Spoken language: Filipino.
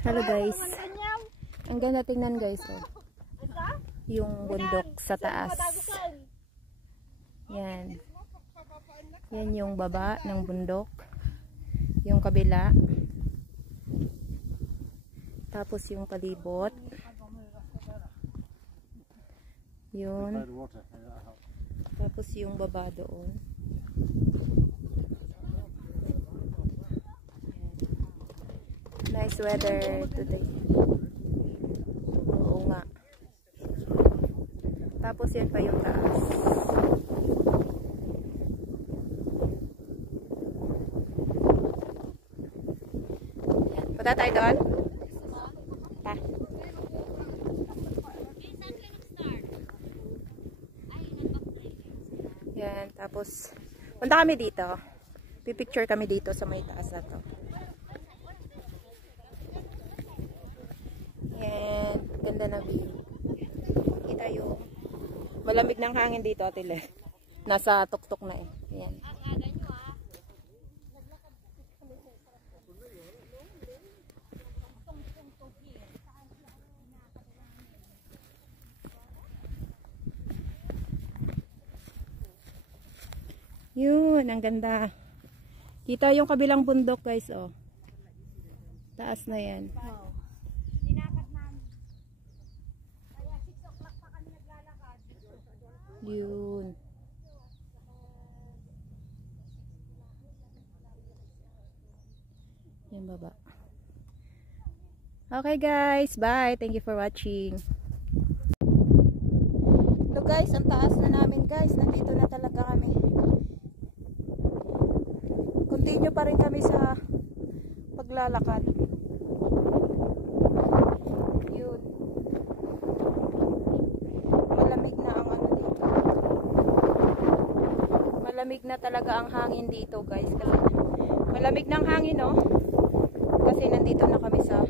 Hello guys. Ang ganda tingnan guys, oh. Yung bundok sa taas. Yan. Yan yung baba ng bundok. Yung kabila. Tapos yung palibot. Yun. Tapos yung baba doon. Nice weather today. Oo nga. Tapos yan pa yung taas. Punta tayo doon? Ta. Yan. Tapos punta kami dito. Pipicture kami dito sa may taas na to. Yan, ganda na view. Kita yung malamig ng hangin dito, Atile. Nasa tuktok na eh. Yan. Yun, ang ganda. Kita yung kabilang bundok guys, oh. Taas na yan. Yun. Yan baba. Okay guys, bye. Thank you for watching. So guys, ang taas na namin guys. Nandito na talaga kami. Continue pa rin kami sa paglalakad. Yun. Malamig na ang ano dito. Malamig na talaga ang hangin dito guys. Kasi malamig ng hangin, no? Kasi nandito na kami sa